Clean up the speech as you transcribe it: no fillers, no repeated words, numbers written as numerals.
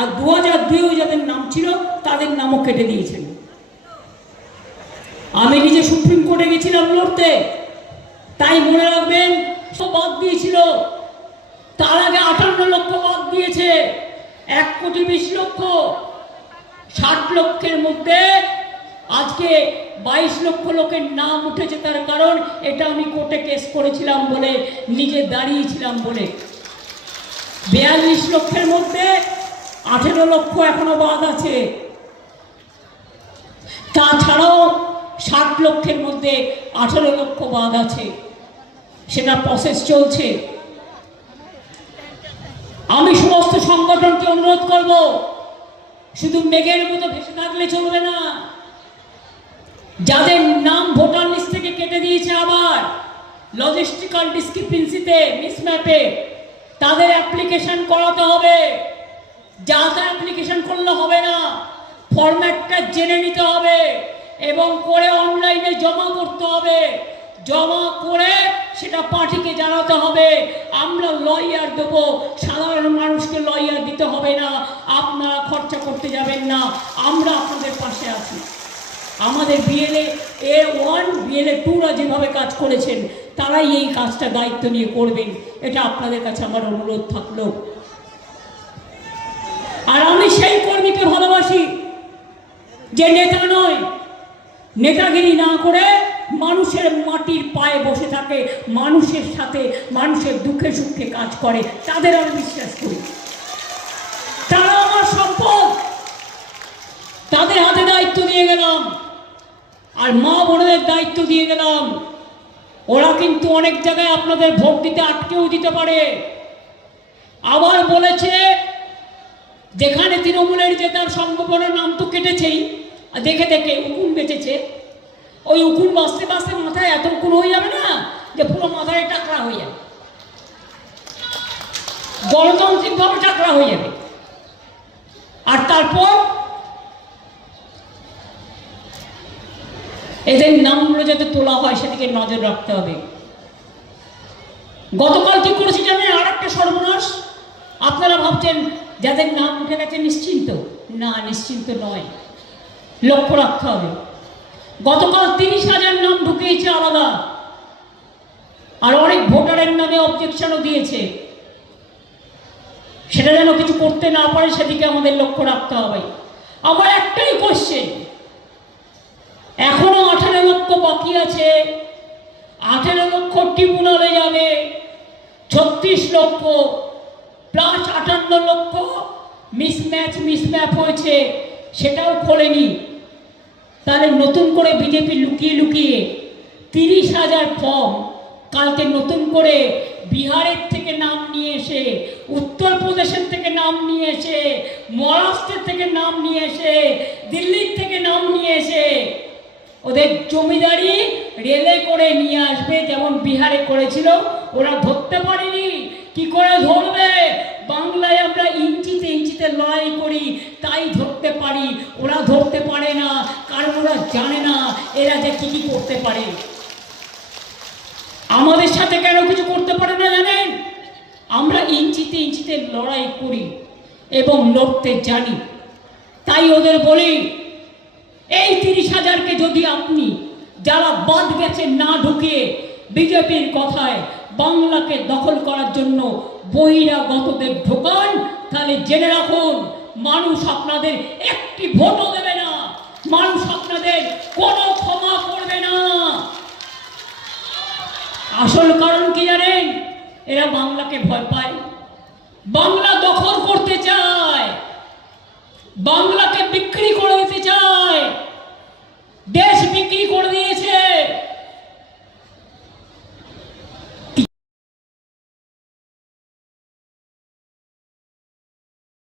আর 2002 যাদের নাম ছিল তাদের নামও কেটে দিয়েছেন। আমি নিজে সুপ্রিম কোর্টে গেছিলাম লড়তে, তাই মনে রাখবেন সব বাদ দিয়েছিল। তার আগে 58 লক্ষ বাদ দিয়েছে, 1,20,00,000। 60 লক্ষের মধ্যে আজকে 22 লক্ষ লোকের নাম উঠেছে। তার কারণ এটা আমি কোর্টে কেস করেছিলাম বলে, নিজে দাঁড়িয়েছিলাম বলে। 42 লক্ষের মধ্যে 18 লক্ষ এখনো বাদ আছে। তাছাড়াও 60 লক্ষের মধ্যে 18 লক্ষ বাদ আছে, সেটা প্রসেস চলছে। আমি সমস্ত সংগঠনকে অনুরোধ করব, শুধু মেঘের মতো ভেসে থাকলে চলবে না। যাদের নাম ভোটার লিস্ট থেকে কেটে দিয়েছে আবার লজিস্টিক্যাল ডিসক্রিপেন্সিতে, মিসম্যাপে, তাদের অ্যাপ্লিকেশন করাতে হবে। যা তা অ্যাপ্লিকেশন করলে হবে না, ফরম্যাটটা জেনে নিতে হবে এবং করে অনলাইনে জমা করতে হবে। জমা করে সেটা পার্টিকে জানাতে হবে। আমরা লয়ার দেবো, সাধারণ মানুষকে লয়ার দিতে হবে না, আপনারা খরচা করতে যাবেন না, আমরা আপনাদের পাশে আছি। আমাদের বিএলএ A1 বিএলএ 2রা যেভাবে কাজ করেছেন তারাই এই কাজটা দায়িত্ব নিয়ে করবেন, এটা আপনাদের কাছে আমার অনুরোধ থাকলো। আর আমি সেই কর্মীকে ভালোবাসি যে নেতা নয়, নেতাগিরি না করে মানুষের মাটির পায়ে বসে থাকে, মানুষের সাথে মানুষের দুঃখে সুখে কাজ করে, তাদের আমি বিশ্বাস করি। তারা আমার সম্পদ, তাদের হাতে দায়িত্ব দিয়ে গেলাম। আর মা বোনদের দায়িত্ব দিয়ে গেলাম। ওরা কিন্তু অনেক জায়গায় আপনাদের ভোট দিতে আটকেও দিতে পারে। আবার বলেছে যেখানে তৃণমূলের যে তার সংগঠনের নাম তো কেটেছেই, দেখে দেখে উকুন বেঁচেছে, ওই উকুন বাঁচতে বাঁচতে মাথায় এত উকুন হয়ে যাবে না যে পুরো মাথায় টাকরা হয়ে যাবে, গণতান্ত্রিকভাবে টাকরা হয়ে যাবে। আর তারপর এদের নামগুলো যাতে তোলা হয় সেদিকে নজর রাখতে হবে। গতকাল কি করেছি জানেন? আর একটা সর্বনাশ। আপনারা ভাবছেন যাদের নাম উঠে গেছে নিশ্চিন্ত, না, নিশ্চিন্ত নয়, লক্ষ্য রাখতে হবে। গতকাল 30,000 নাম ঢুকিয়েছে আলাদা, আর অনেক ভোটারের নামে অবজেকশনও দিয়েছে। সেটা যেন কিছু করতে না পারে সেদিকে আমাদের লক্ষ্য রাখতে হবে। আমার একটাই কোশ্চেন, এখনো 18 লক্ষ বাকি আছে। 18 লক্ষ ট্রিব্যুনালে যাবে, 36 লক্ষ প্লাস 58 লক্ষ মিসম্যাপ হয়েছে, সেটাও খোলেনি। তাহলে নতুন করে বিজেপি লুকিয়ে লুকিয়ে 30,000 ফর্ম কালকে নতুন করে বিহারের থেকে নাম নিয়ে এসে, উত্তরপ্রদেশের থেকে নাম নিয়ে এসে, মহারাষ্ট্রের থেকে নাম নিয়ে এসে, দিল্লির থেকে নাম নিয়ে এসে ওদের জমিদারি রেলে করে নিয়ে আসবে, যেমন বিহারে করেছিল। ওরা ধরতে পারেনি, কি করে ধরবে? বাংলায় আমরা ইঞ্চিতে ইঞ্চিতে লড়াই করি, তাই ধরতে পারি। ওরা ধরতে পারে না, কারণ ওরা জানে না এরা যে কি কি করতে পারে। আমাদের সাথে কেন কিছু করতে পারে না জানেন? আমরা ইঞ্চিতে ইঞ্চিতে লড়াই করি এবং লড়তে জানি। তাই ওদের বলি, এই 30,000কে যদি আপনি যারা বাদ গেছে না ঢুকিয়ে বিজেপির কথায় বাংলাকে দখল করার জন্য বহিরাগতদের ঢোকান, তাহলে জেনে রাখুন মানুষ আপনাদের একটি ভোটও দেবে না, মানুষ আপনাদের কোনো ক্ষমা করবে না। আসল কারণ কি জানেন? এরা বাংলাকে ভয় পায়, বাংলা দখল করতে চায়, বাংলাকে বিক্রি